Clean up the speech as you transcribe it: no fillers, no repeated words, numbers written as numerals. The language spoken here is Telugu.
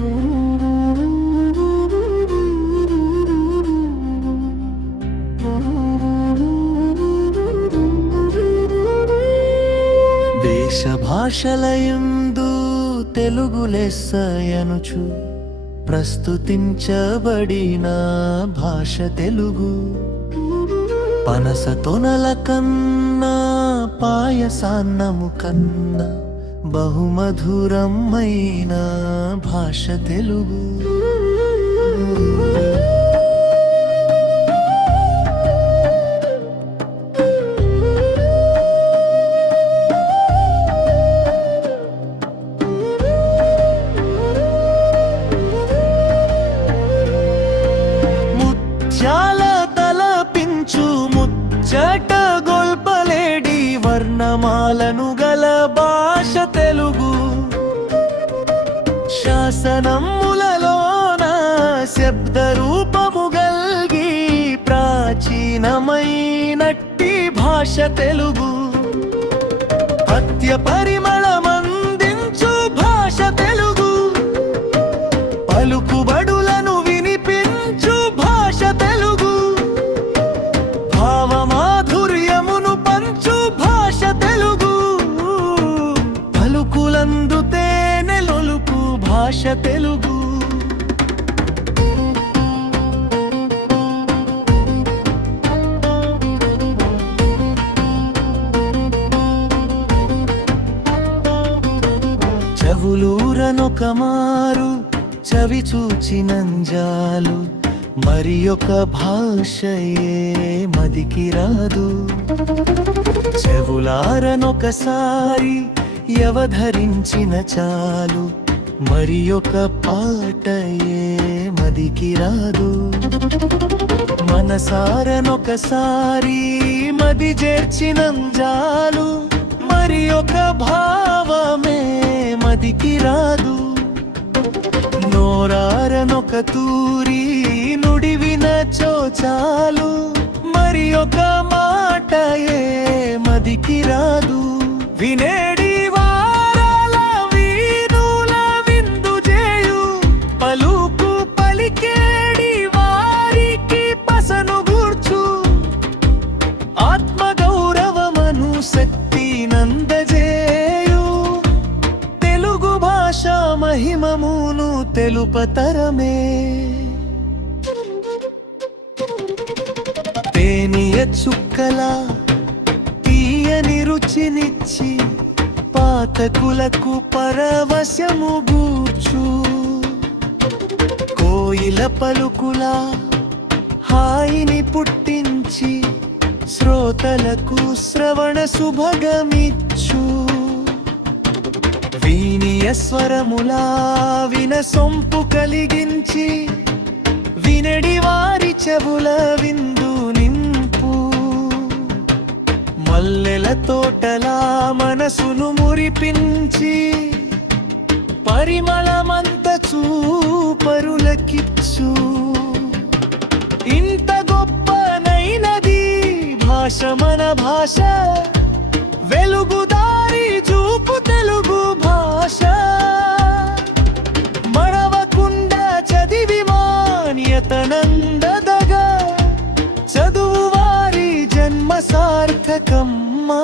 దేశ భాషలయందు తెలుగు లెస్సయనుచు ప్రస్తుతించబడిన భాష తెలుగు. పనస తొనల కన్నా పాయసాన్నము కన్నా బహుమధురమైన భాష తెలుగు. ముత్యాల తలపించు ముచ్చట గొల్పలేడి వర్ణమాలను గల భాష తెలుగు. శాసనములలోన శబ్ద రూపము గల్గి ప్రాచీనమైనట్టి భాష తెలుగు. పద్య పరిమళమందించు భాష తెలుగు. పలుకుబడులను వినిపించు భాష తెలుగు. భావమాధుర్యమును పంచు భాష తెలుగు. పలుకులందుతే నెలొలుపు భాష తెలుగు. చెవులూరనొక మారు చవి చూచినంజాలు మరి ఒక భాషయే మదికి రాదు. చెవులారనొకసారి యవధరించిన చాలు మరి ఒక పాటయే మదికి రాదు. మనసారనొకసారి మది చేర్చినంజాలు మరి ఒక భావమే మదికి రాదు. నోరారనొక తూరి నుడివిన చోచాలు మరి ఒక మాటయే మదికి రాదు. వినేడి వారాల వీణుల విందు చేయు పలుకు పలికేడి వారికి పసను గూర్చు. ఆత్మగౌరవమను శక్తి నందజేయు తెలుగు భాష మహిమమును తెలుపతరమే. తేనియ చుక్కల తీయని రుచినిచ్చి పాతకులకు పరవశము గూర్చు. కోయిల పలుకుల హాయిని పుట్టించి శ్రోతలకు శ్రవణ సుభగమిచ్చు. వీణియ స్వరములా వినసొంపు కలిగించి వినడి వారి చెవుల విందు నింపు. మల్లెల తోటలా మనసును మురిపించి పరిమళమంత చూపరులకిచ్చు. ఇంత గొప్పనైనది భాష మన భాష. వెలుగుదారి చూపు తెలుగు భాష. మడవకుండా చదివి మాన్యతనందదగా చదువు వారి జన్మ సార్థకమ్మా.